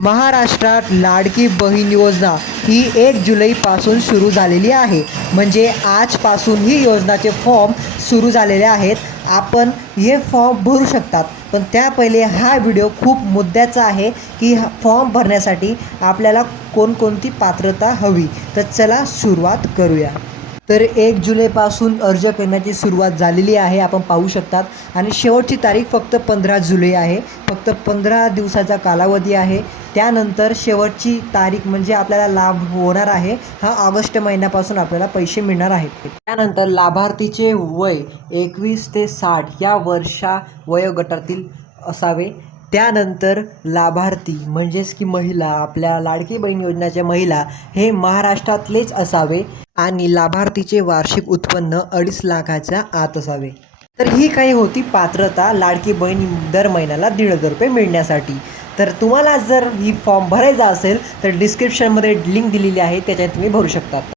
महाराष्ट्रात लाडकी बहीण योजना ही 1 जुलैपासून सुरू झालेली आहे. म्हणजे आजपासून ही योजनाचे फॉर्म सुरू झालेले आहेत. आपण हे फॉर्म भरू शकतात. पण त्या पहिले हा व्हिडिओ खूप मुद्द्याचा आहे की फॉर्म भरण्यासाठी आपल्याला कोणकोणती पात्रता हवी. तर चला सुरुवात करूया. तर 1 जुलैपासून अर्ज करण्याची सुरुवात झालेली आहे, आपण पाहू शकतात. आणि शेवटची तारीख फक्त 15 जुलै आहे. फक्त 15 दिवसाचा कालावधी आहे. त्यानंतर शेवटची तारीख म्हणजे आपल्याला लाभ होणार आहे हा ऑगस्ट महिन्यापासून आपल्याला पैसे मिळणार आहेत. त्यानंतर लाभार्थीचे वय 21 ते 60 या वर्षा वयोगटातील असावे. त्यानंतर लाभार्थी म्हणजेच की महिला, आपल्या लाडकी बहीण योजनेच्या महिला हे महाराष्ट्रातलेच असावे आणि लाभार्थीचे वार्षिक उत्पन्न 2.5 लाखाच्या आत असावे. तर ही काही होती पात्रता लाडकी बहीण दर महिन्याला 1,500 रुपये मिळण्यासाठी. तर तुम्हाला जर ही फॉर्म भरायचा असेल तर डिस्क्रिप्शनमध्ये लिंक दिलेली आहे, त्याच्यात तुम्ही भरू शकता.